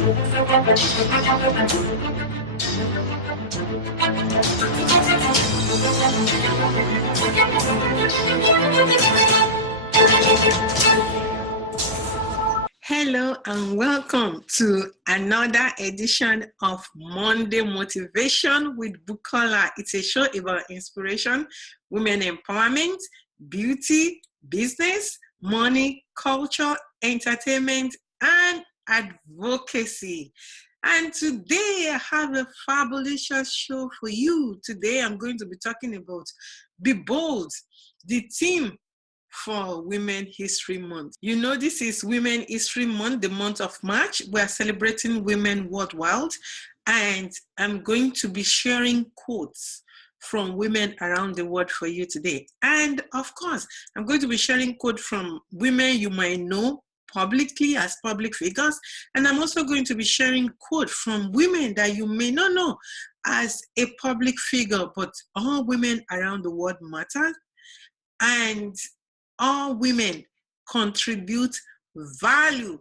Hello and welcome to another edition of Monday Motivation with Bukola. It's a show about inspiration, women empowerment, beauty, business, money, culture, entertainment, and advocacy. And today I have a fabulous show for you. Today I'm going to be talking about Be Bold, the theme for Women History Month. You know, this is Women History Month, the month of March. We are celebrating women worldwide, and I'm going to be sharing quotes from women around the world for you today. And of course, I'm going to be sharing quotes from women you might know publicly as public figures, and I'm also going to be sharing quotes from women that you may not know as a public figure, but all women around the world matter, and all women contribute value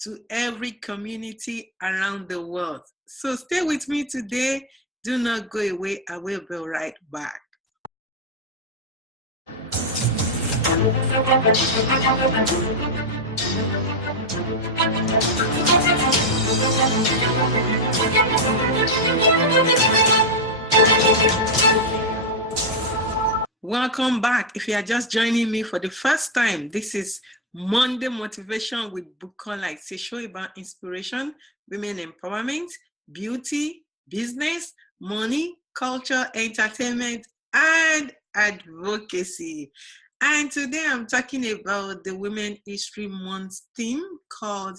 to every community around the world. So stay with me today. Do not go away. I will be right back. Welcome back. If you are just joining me for the first time, this is Monday Motivation with Bukola. It's a show about inspiration, women empowerment, beauty, business, money, culture, entertainment, and advocacy. And today I'm talking about the Women History Month theme called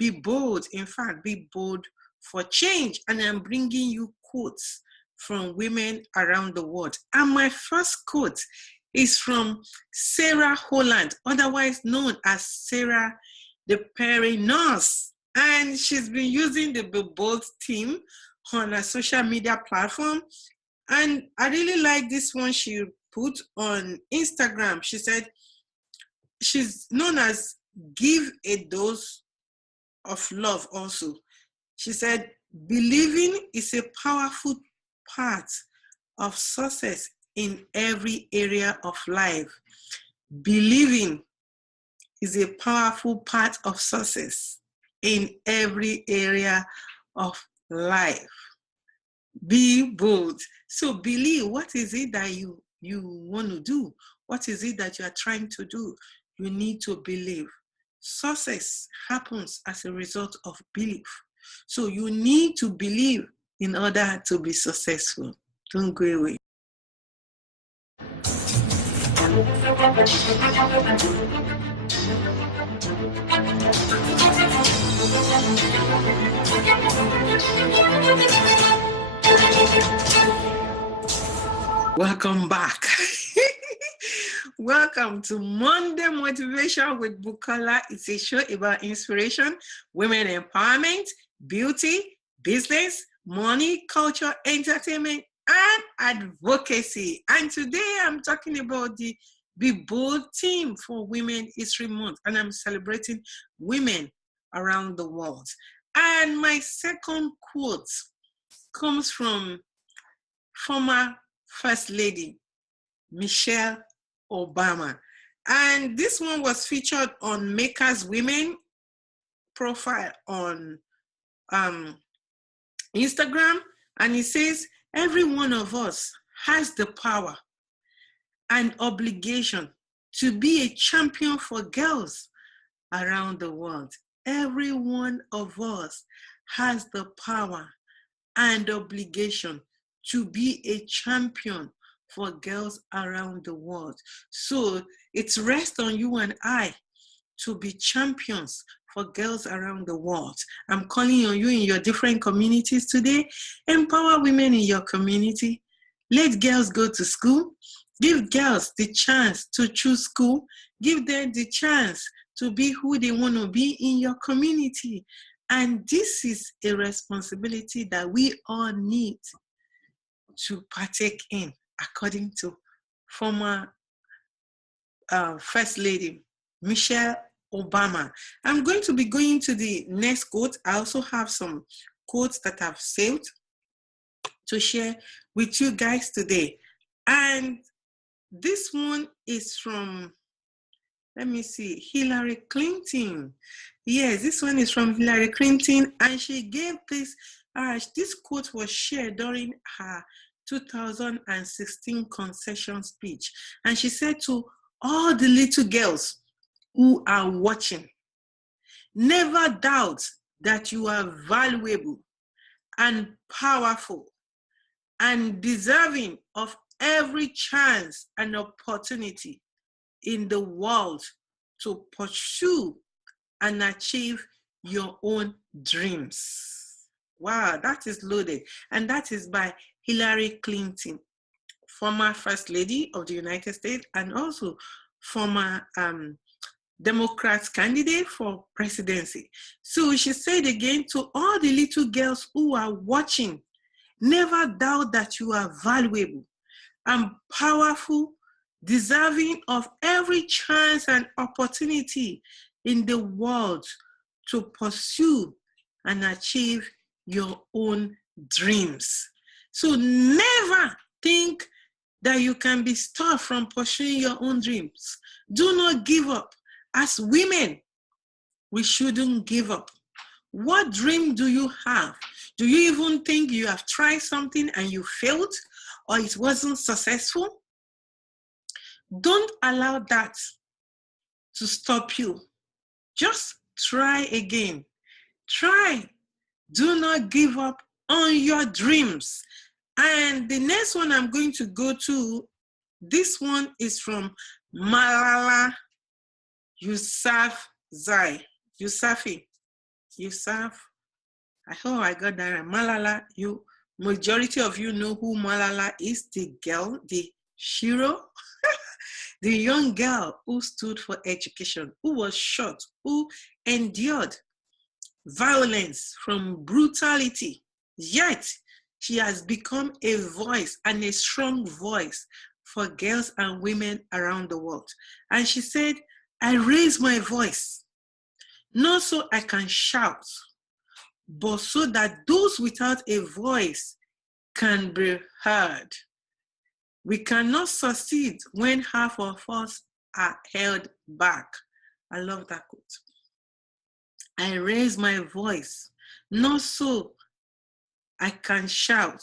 Be Bold. In fact, be bold for change. And I'm bringing you quotes from women around the world. And my first quote is from Sarah Holland, otherwise known as Sarah the Perry Nurse. And she's been using the Be Bold theme on a social media platform. And I really like this one she put on Instagram. She said she's known as Give a Dose of Love also. She said, believing is a powerful part of success in every area of life. Believing is a powerful part of success in every area of life. Be bold. So believe. What is it that you want to do? What is it that you are trying to do? You need to believe. Success happens as a result of belief. So you need to believe in order to be successful. Don't go away. Welcome back. Welcome to Monday Motivation with Bukola. It's a show about inspiration, women empowerment, beauty, business, money, culture, entertainment, and advocacy. And today I'm talking about the Be Bold theme for Women History Month, and I'm celebrating women around the world. And my second quote comes from former First Lady Michelle Obama. And this one was featured on Maker's Women profile on Instagram, and it says, every one of us has the power and obligation to be a champion for girls around the world. Every one of us has the power and obligation to be a champion for girls around the world. So it's rest on you and I to be champions for girls around the world. I'm calling on you in your different communities today. Empower women in your community. Let girls go to school. Give girls the chance to choose school. Give them the chance to be who they want to be in your community. And this is a responsibility that we all need to partake in, according to former First Lady Michelle Obama. I'm going to be going to the next quote. I also have some quotes that I've saved to share with you guys today. And this one is from, let me see, Hillary Clinton. Yes, this one is from Hillary Clinton, and she gave this quote was shared during her 2016 concession speech. And she said to all the little girls who are watching, never doubt that you are valuable and powerful and deserving of every chance and opportunity in the world to pursue and achieve your own dreams. Wow, that is loaded. And that is by Hillary Clinton, former First Lady of the United States and also former Democrats candidate for presidency. So she said again, to all the little girls who are watching, never doubt that you are valuable and powerful, deserving of every chance and opportunity in the world to pursue and achieve your own dreams. So never think that you can be stopped from pursuing your own dreams. Do not give up. As women, we shouldn't give up. What dream do you have? Do you even think you have tried something and you failed or it wasn't successful? Don't allow that to stop you. Just try again. Try. Do not give up on your dreams. And the next one I'm going to go to, this one is from Malala Yousafzai. Yousaf. I hope I got that right. Malala, majority of you know who Malala is, the girl, the Shiro, the young girl who stood for education, who was shot, who endured violence from brutality, yet she has become a voice and a strong voice for girls and women around the world. And she said, I raise my voice, not so I can shout, but so that those without a voice can be heard. We cannot succeed when half of us are held back. I love that quote. I raise my voice, not so I can shout,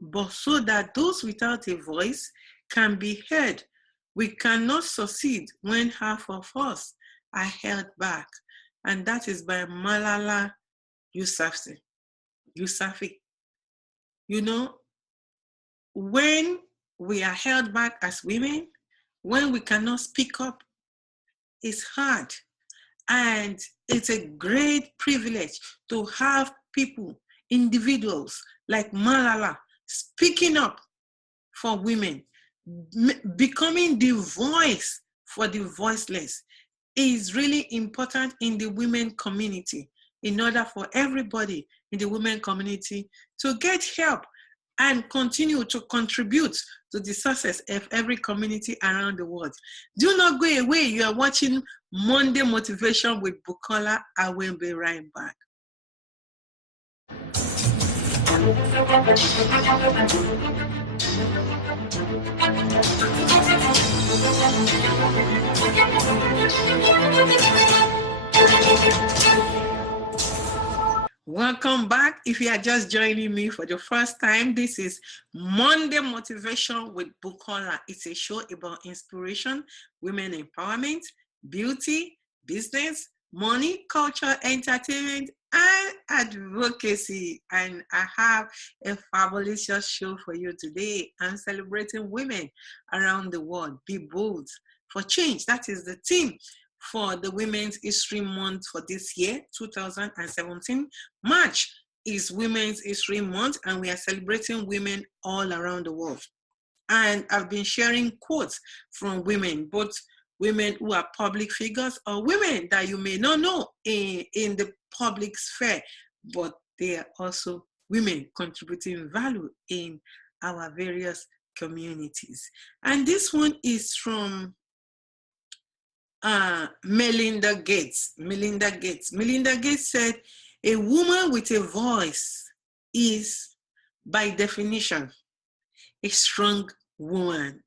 but so that those without a voice can be heard. We cannot succeed when half of us are held back. And that is by Malala Yousafzai. You know, when we are held back as women, when we cannot speak up, it's hard. And it's a great privilege to have people, individuals like Malala, speaking up for women, becoming the voice for the voiceless is really important in the women community in order for everybody in the women community to get help and continue to contribute to the success of every community around the world. Do not go away. You are watching Monday Motivation with Bukola. I will be right back. Welcome back. If you are just joining me for the first time, this is Monday Motivation with Bukola. It's a show about inspiration, women empowerment, beauty, business, money, culture, entertainment, and advocacy. And I have a fabulous show for you today. I'm celebrating women around the world. Be bold for change. That is the theme for the Women's History Month for this year, 2017. March is Women's History Month, and we are celebrating women all around the world. And I've been sharing quotes from women, both women who are public figures or women that you may not know in the public sphere, but they are also women contributing value in our various communities. And this one is from Melinda Gates. Melinda Gates said, a woman with a voice is, by definition, a strong woman.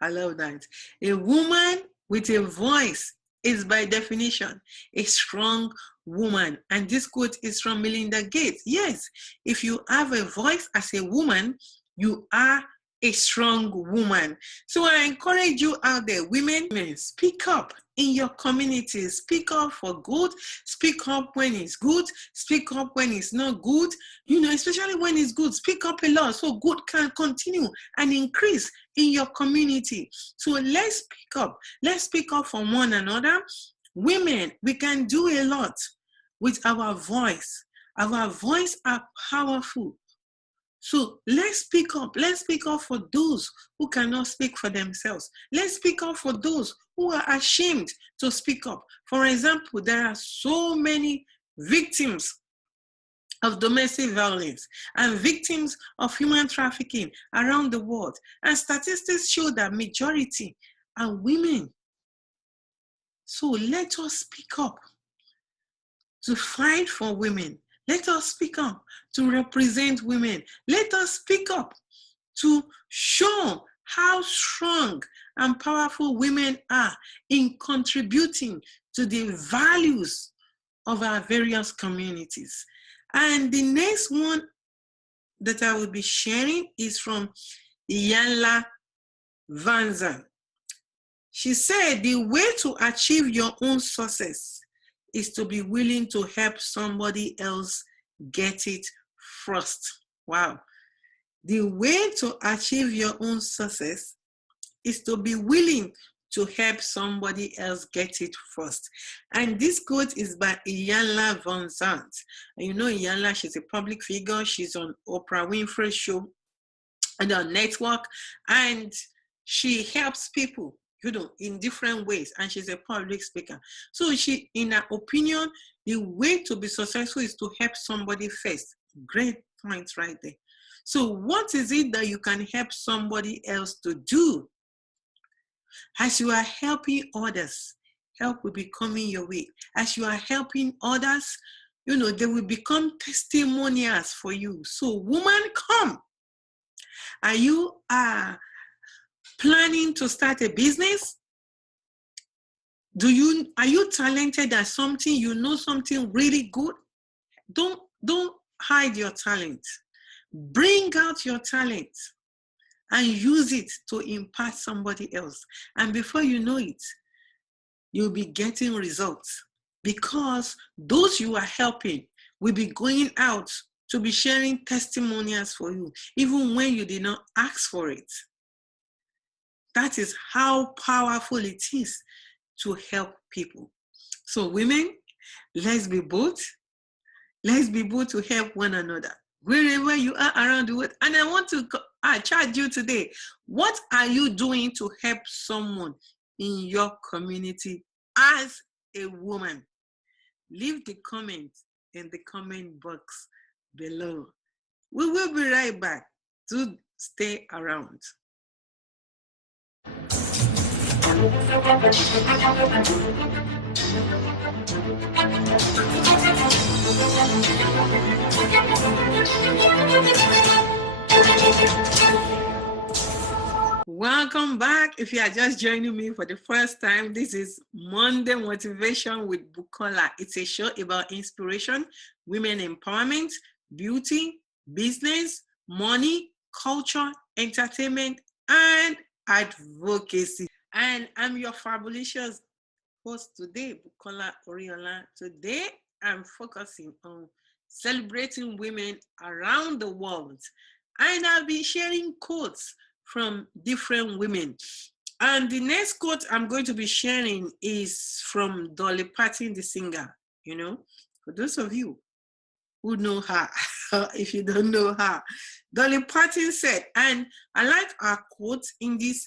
I love that. A woman with a voice is, by definition, a strong woman. And this quote is from Melinda Gates. Yes, if you have a voice as a woman, you are a strong woman. So I encourage you out there, women, speak up in your communities. Speak up for good. Speak up when it's good. Speak up when it's not good. You know, especially when it's good. Speak up a lot so good can continue and increase in your community. So let's speak up. Let's speak up for one another. Women, we can do a lot with our voice. Our voice are powerful. So let's speak up. Let's speak up for those who cannot speak for themselves. Let's speak up for those who are ashamed to speak up. For example, there are so many victims of domestic violence and victims of human trafficking around the world. And statistics show that majority are women. So let us speak up to fight for women. Let us speak up to represent women. Let us speak up to show how strong and powerful women are in contributing to the values of our various communities. And the next one that I will be sharing is from Iyanla Vanzant. She said, the way to achieve your own success is to be willing to help somebody else get it first. Wow. The way to achieve your own success is to be willing to help somebody else get it first. And this quote is by Iyanla Vanzant. You know Iyanla, she's a public figure. She's on Oprah Winfrey show and on network, and she helps people, you know, in different ways, and she's a public speaker. So she, in her opinion, the way to be successful is to help somebody first. Great point right there. So what is it that you can help somebody else to do? As you are helping others, help will be coming your way. As you are helping others, you know, they will become testimonials for you. So woman, come. Are you planning to start a business? Are you talented at something? You know something really good? Don't hide your talent. Bring out your talent and use it to impact somebody else. And before you know it, you'll be getting results, because those you are helping will be going out to be sharing testimonials for you, even when you did not ask for it. That is how powerful it is to help people. So women, let's be bold. Let's be bold to help one another wherever you are around the world. And I want to charge you today. What are you doing to help someone in your community as a woman? Leave the comment in the comment box below. We will be right back. To stay around. Welcome back. If you are just joining me for the first time, this is Monday Motivation with Bukola. It's a show about inspiration, women empowerment, beauty, business, money, culture, entertainment, and advocacy. And I'm your fabulous host today, Bukola Oriola. Today, I'm focusing on celebrating women around the world. And I'll be sharing quotes from different women. And the next quote I'm going to be sharing is from Dolly Parton, the singer. You know, for those of you who know her, if you don't know her, Dolly Parton said, and I like our quote in this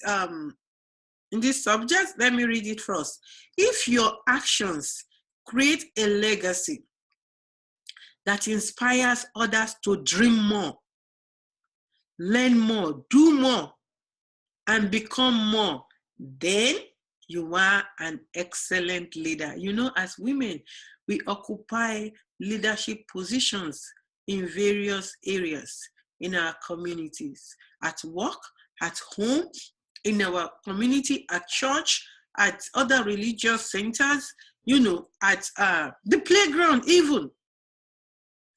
subject. Let me read it first. If your actions create a legacy that inspires others to dream more, learn more, do more, and become more, then you are an excellent leader. You know, as women, we occupy leadership positions in various areas in our communities, at work, at home, in our community, at church, at other religious centers, you know, at the playground even,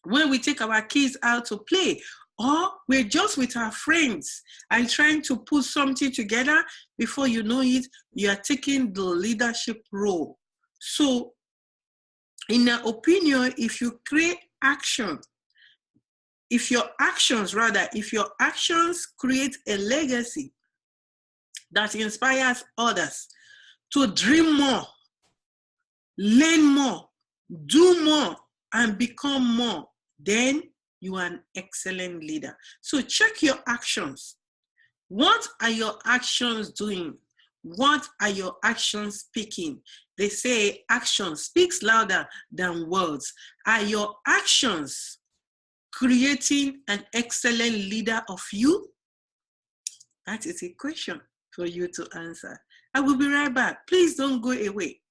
when we take our kids out to play, or we're just with our friends and trying to put something together. Before you know it, you are taking the leadership role. So in my opinion, if you create action, if your actions create a legacy that inspires others to dream more, learn more, do more, and become more, then you are an excellent leader. So check your actions. What are your actions doing? What are your actions speaking? They say action speaks louder than words. Are your actions creating an excellent leader of you? That is a question for you to answer. I will be right back. Please don't go away.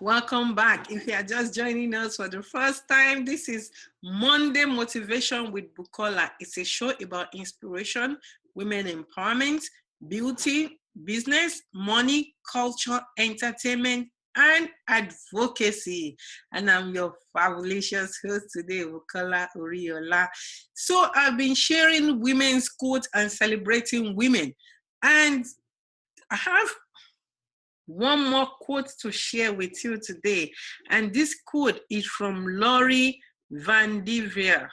Welcome back. If you are just joining us for the first time, this is Monday Motivation with Bukola. It's a show about inspiration, women empowerment, beauty, business, money, culture, entertainment, and advocacy. And I'm your fabulous host today, Bukola Oriola. So I've been sharing women's quotes and celebrating women. And I have one more quote to share with you today. And this quote is from Laurie Van Devere.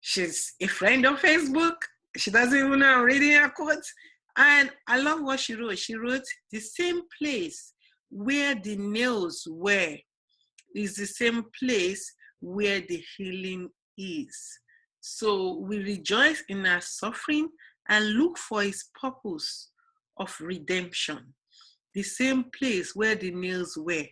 She's a friend on Facebook. She doesn't even know I'm reading her quotes. And I love what she wrote. She wrote, "The same place where the nails were is the same place where the healing is." So we rejoice in our suffering and look for its purpose of redemption. The same place where the nails were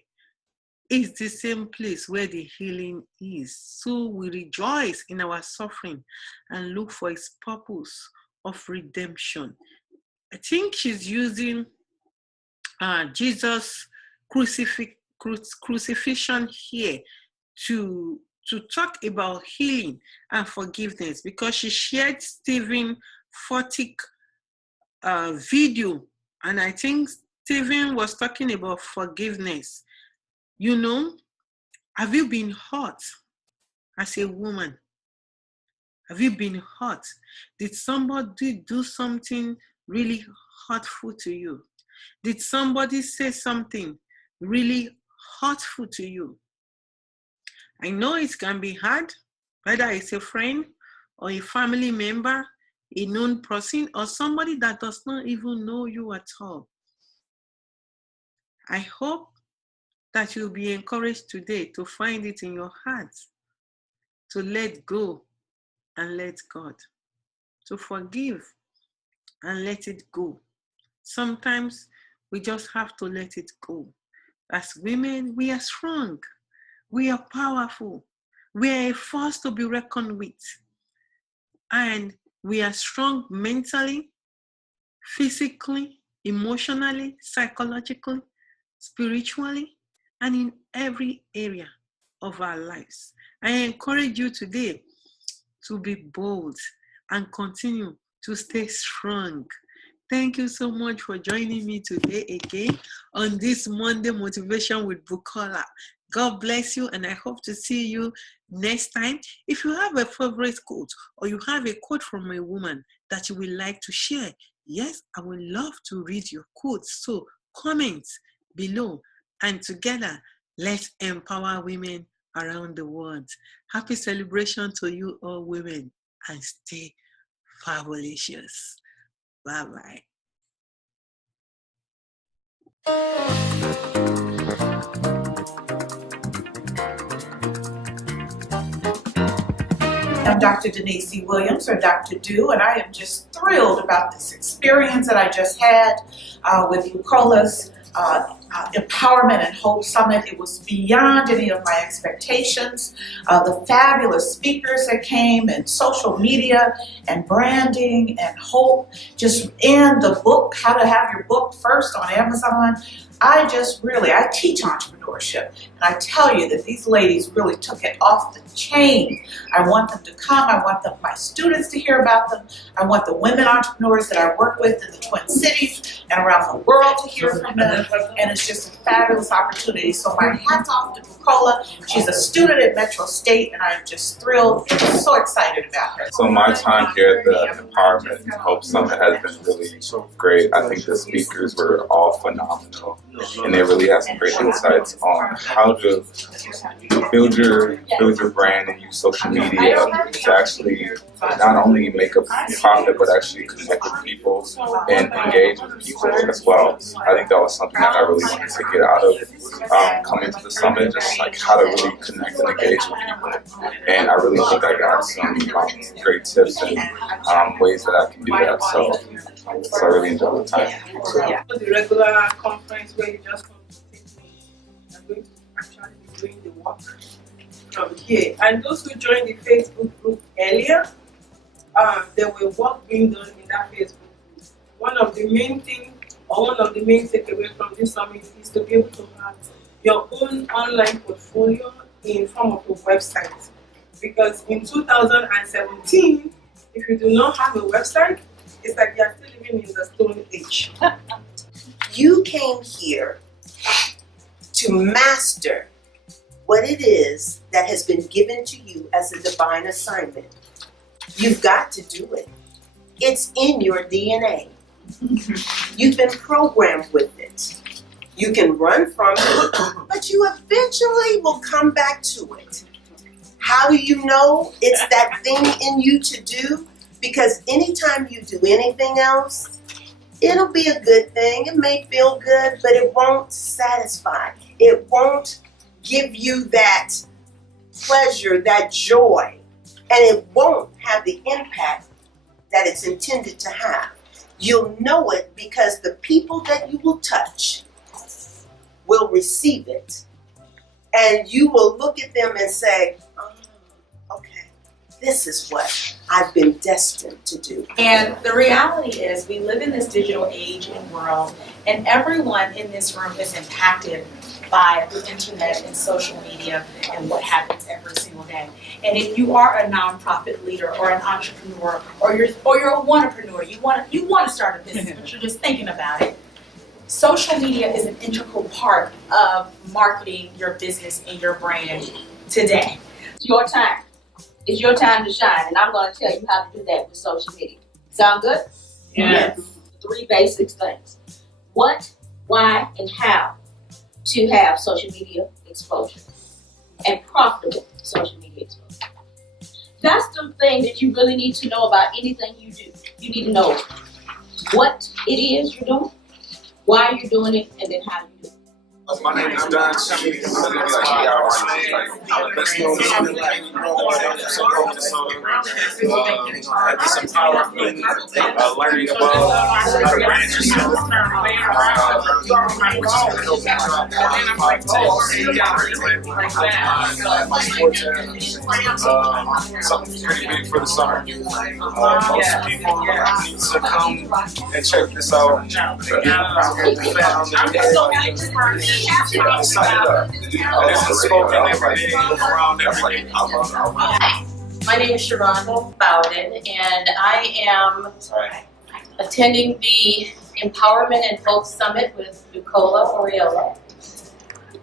is the same place where the healing is. So we rejoice in our suffering and look for its purpose of redemption. I think she's using Jesus' crucifixion here to talk about healing and forgiveness, because she shared Stephen Furtick video, and I think Stephen was talking about forgiveness. You know, have you been hurt as a woman? Have you been hurt? Did somebody do something really hurtful to you? Did somebody say something really hurtful to you? I know it can be hard, whether it's a friend or a family member, a known person, or somebody that does not even know you at all. I hope that you'll be encouraged today to find it in your heart to let go and let God, to forgive and let it go. Sometimes we just have to let it go. As women, we are strong, we are powerful, we are a force to be reckoned with, and we are strong mentally, physically, emotionally, psychologically, spiritually, and in every area of our lives. I encourage you today to be bold and continue to stay strong. Thank you so much for joining me today again on this Monday Motivation with Bukola. God bless you, and I hope to see you next time. If you have a favorite quote or you have a quote from a woman that you would like to share, yes, I would love to read your quotes. So comment below, and together, let's empower women around the world. Happy celebration to you all women, and stay fabulous. Bye-bye. I'm Dr. Denise C. Williams, or Dr. Do, and I am just thrilled about this experience that I just had with Bukola's Empowerment and Hope Summit. It was beyond any of my expectations. The fabulous speakers that came, and social media and branding and hope, just in the book, How to Have Your Book First on Amazon. I teach entrepreneurship, and I tell you that these ladies really took it off the chain. I want them to come. I want my students to hear about them. I want the women entrepreneurs that I work with in the Twin Cities and around the world to hear from them, and it's just a fabulous opportunity. So my hat's off to Bukola. She's a student at Metro State, and I'm just thrilled and so excited about her. So my time here at the Empowerment and Hope Summit has been really great. I think the speakers were all phenomenal, and they really had some great insights on how to build your brand and use social media to actually not only make a profit, but actually connect with people and engage with people as well. I think that was something that I really wanted to get out of coming to the summit, just like how to really connect and engage with people. And I really think I got some great tips and ways that I can do that. So I really enjoyed the time. The regular conference where you just come to take notes, I'm going to actually be doing the work from here. And those who joined the Facebook group earlier, there were work being done in that Facebook group. One of the main takeaways from this summit is to be able to have your own online portfolio in form of a website. Because in 2017, if you do not have a website, it's like you're still living in the Stone Age. You came here to master what it is that has been given to you as a divine assignment. You've got to do it. It's in your DNA. You've been programmed with it. You can run from it, but you eventually will come back to it. How do you know it's that thing in you to do? Because anytime you do anything else, it'll be a good thing. It may feel good, but it won't satisfy. It won't give you that pleasure, that joy, and it won't have the impact that it's intended to have. You'll know it because the people that you will touch will receive it, and you will look at them and say, oh, okay, this is what I've been destined to do. And the reality is we live in this digital age and world, and everyone in this room is impacted by the internet and social media and what happens every single day. And if you are a nonprofit leader or an entrepreneur or you're a wantrepreneur, you want to start a business, but you're just thinking about it. Social media is an integral part of marketing your business and your brand today. It's your time. It's your time to shine, and I'm going to tell you how to do that with social media. Sound good? Yes. 3 basic things. What, why, and how to have social media exposure and profitable social media exposure. That's the thing that you really need to know about anything you do. You need to know what it is you're doing, why you're doing it, and then how you do it. My name is Don Chummy. Best known as at this empowerment, learning about how to brand yourself, something pretty big for the summer. Most people need to come and check this out. My name is Sharonda Bowden, and I am attending the Empowerment and Hope Summit with Bukola Oriola.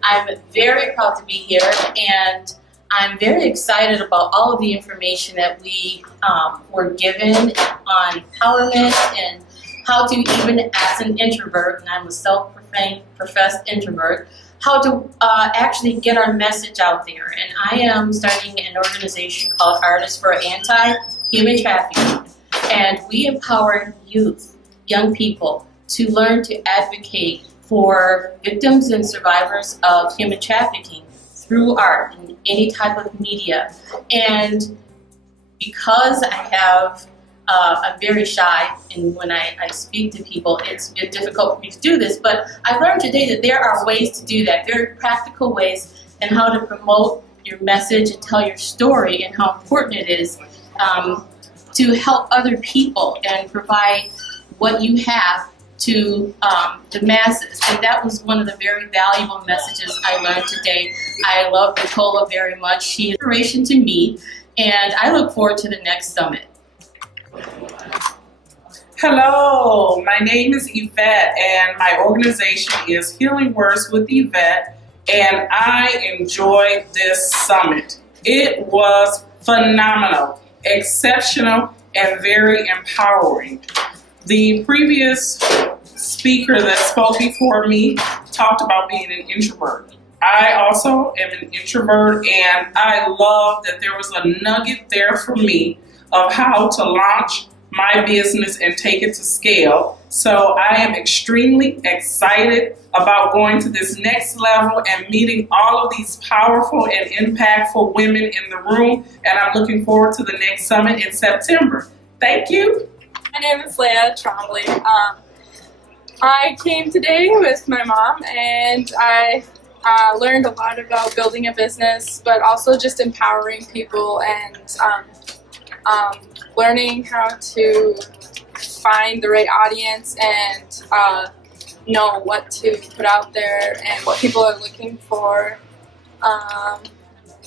I'm very proud to be here, and I'm very excited about all of the information that we were given on empowerment and how to, even as an introvert, and I'm a self-professed introvert, how to actually get our message out there. And I am starting an organization called Artists for Anti-Human Trafficking. And we empower youth, young people, to learn to advocate for victims and survivors of human trafficking through art and any type of media. And because I have I'm very shy, and when I speak to people, it's been difficult for me to do this, but I've learned today that there are ways to do that, very practical ways, and how to promote your message and tell your story, and how important it is to help other people and provide what you have to the masses. And that was one of the very valuable messages I learned today. I love Bukola very much. She is an inspiration to me, and I look forward to the next summit. Hello, my name is Yvette, and my organization is Healing Words with Yvette, and I enjoyed this summit. It was phenomenal, exceptional, and very empowering. The previous speaker that spoke before me talked about being an introvert. I also am an introvert, and I love that there was a nugget there for me of how to launch my business and take it to scale. So I am extremely excited about going to this next level and meeting all of these powerful and impactful women in the room, and I'm looking forward to the next summit in September. Thank you. My name is Leah Trombley. I came today with my mom, and I learned a lot about building a business, but also just empowering people and learning how to find the right audience and know what to put out there and what people are looking for.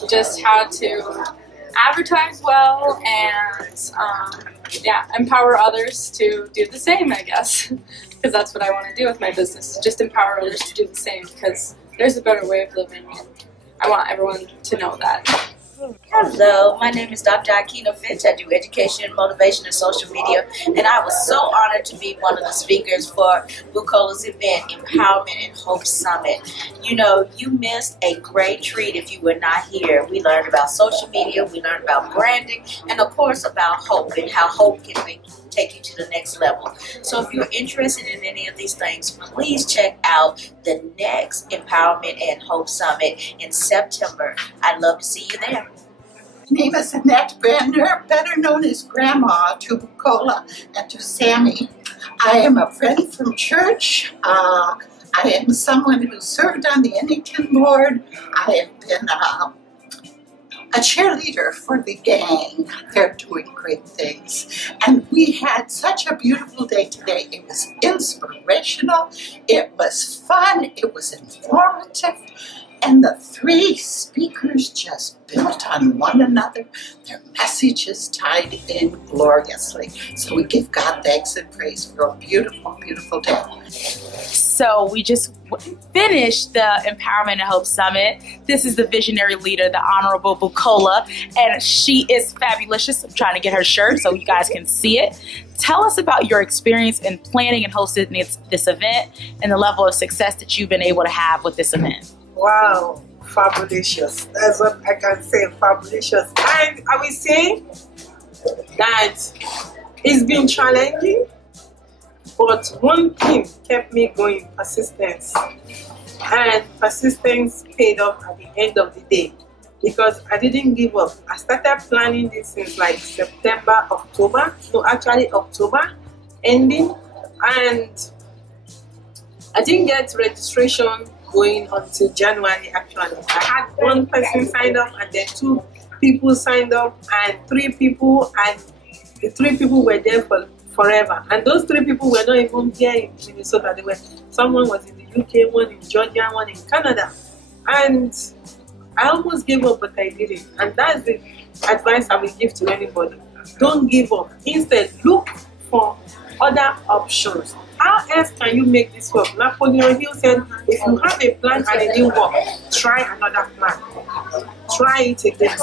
Just how to advertise well and empower others to do the same, I guess, because that's what I want to do with my business, just empower others to do the same, because there's a better way of living, and I want everyone to know that. Hello, my name is Dr. Akina Fitch. I do education, motivation, and social media, and I was so honored to be one of the speakers for Bukola's event, Empowerment and Hope Summit. You know, you missed a great treat if you were not here. We learned about social media, we learned about branding, and of course about hope and how hope can take you to the next level. So if you're interested in any of these things, please check out the next Empowerment and Hope Summit in September. I'd love to see you there. My name is Annette Bender, better known as Grandma to Bukola and to Sammy. I am a friend from church. I am someone who served on the Ennington board. I have been a cheerleader for the gang. They're doing great things. And we had such a beautiful day today. It was inspirational, it was fun, it was informative, and the three speakers just built on one another. Their messages tied in gloriously. So we give God thanks and praise for a beautiful, beautiful day. So we just finished the Empowerment and Hope Summit. This is the visionary leader, the Honorable Bukola, and she is fabulous. I'm trying to get her shirt so you guys can see it. Tell us about your experience in planning and hosting this event and the level of success that you've been able to have with this event. Wow, fabulous. That's what I can say, fabulous. And I will say that it's been challenging, but one thing kept me going, persistence. And persistence paid off at the end of the day, because I didn't give up. I started planning this since like October ending, and I didn't get registration going until January actually. I had one person signed up, and then 2 people signed up, and 3 people, and the 3 people were there for forever. And those 3 people were not even here in Minnesota. Someone was in the UK, one in Georgia, one in Canada. And I almost gave up, but I didn't. And that's the advice I will give to anybody. Don't give up. Instead, look for other options. How else can you make this work? Napoleon Hill said, if you have a plan and it didn't work, try another plan. Try it again.